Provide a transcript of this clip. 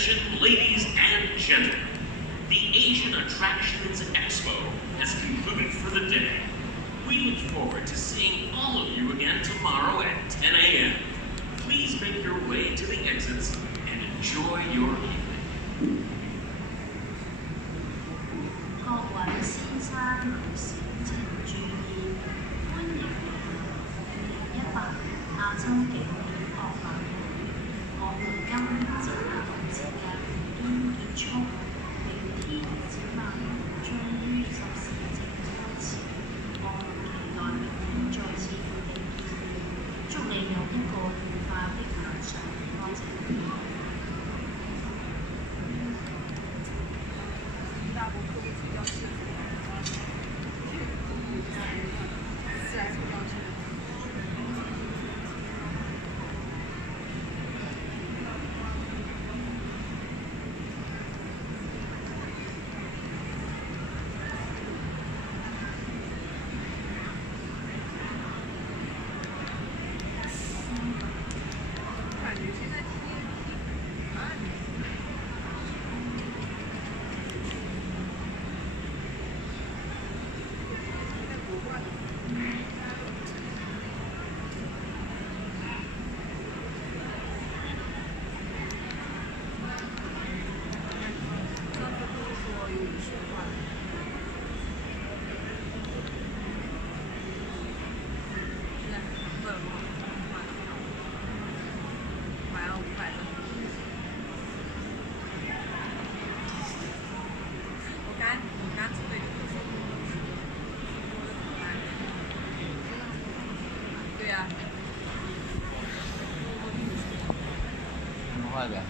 Attention, ladies and gentlemen. The Asian Attractions Expo has concluded for the day. We look forward to seeing all of you again tomorrow at 10 a.m. Please make your way to the exits and enjoy your evening. 各位先生女士請注意，歡迎2018亞洲景點博覽會。我們今節導致嘅已經結束，明天展覽將於14正開始。我們期待明天再次與你見面。祝你有一個愉快的晚上，多謝。大部客户比較適合。自來塑料車。感覺現在天很暗。对呀、这么快呗？